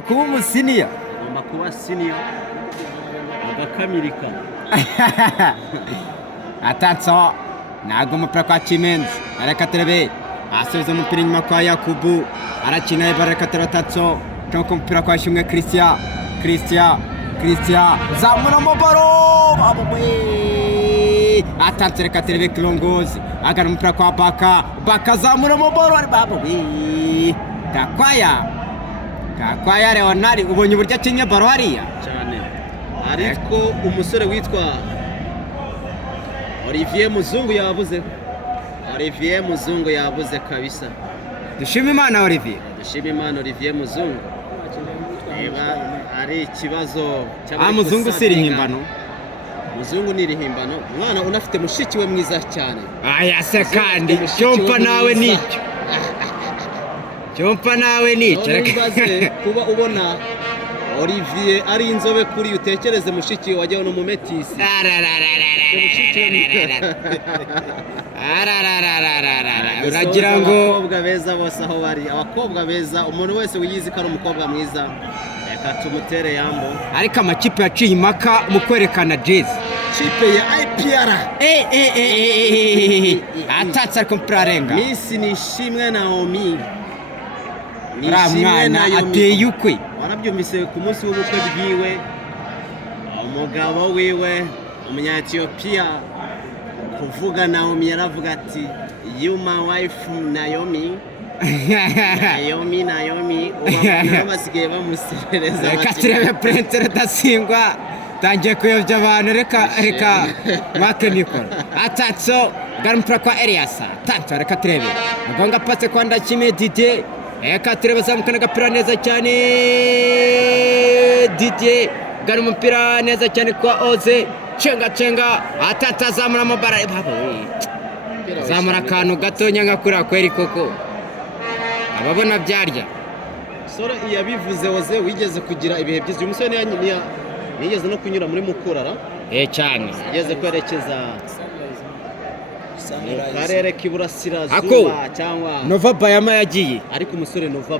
kuba umusiniya ugomba kuba siniya agakamirika atatso ntabwo umupira kwa Kimenzi areka terebe asubiza umupira inyuma kwa Yakubu arakina ibareka teratatso cyangwa umupira kwa Shimwe Christian zamura mobaro babuwe atatse reka terebe Kilongozi agana umupira kwa Baka zamura mobaro ari babuwe Gakwaya Leonard ubonye uburyo akinye baro hariya cyane ariko umusore witwa Olivier Muzungu yabuze kabisa. Dushima Imana Olivier Muzungu eba ari ikibazo Muzungu si rihimbano. Muzungu ni rihimbano, mwana unafite mushiki we mwiza cyane. Aya se kandi cyompa nawe nicyo reka kuba ubona Olivier ari inzobe kuri utekereze mushiki wajyaho no mu metisi. Uragira ngo abakobwa beza bose aho bari, abakobwa beza, umuntu wese wiyizi ko ari umukobwa mwiza reka tumutere yambo. Ariko amakipe yaciye impaka mu kwerekana jezi kipe ya IPR atatse ariko umupira arenga. Miss Nishimwe Naomi mwana ateye ukwe, warabyumvise ku munsi w'ubukwe bwiwe umugabo wiwe umunya-Ethiopia kuvuga Naomi yaravuga ati you my wife Naomi uba basigaye bamuserereza reka turebe Prince Rudasingwa tangiye kuyobya abantu reka make mikoro atatso garumpira kwa Elias tanto reka turebe agonga pase kwa Ndakime Didier reka turebe zamukana gapira neza cyane Didier gari umupira neza cyane kwa Oze cenga atatazamura mabara zamura akantu gatonya nkakura kweri koko ababona byarya sore yabivuze Oze wigeze kugira ibihe byiza. Uyu musore yigeze no kunyura muri Mukurara cyane yigeze kwerekeza mu karere k'iburasirazuba cyangwa Nova Bayama yagiye ariko umusore Nova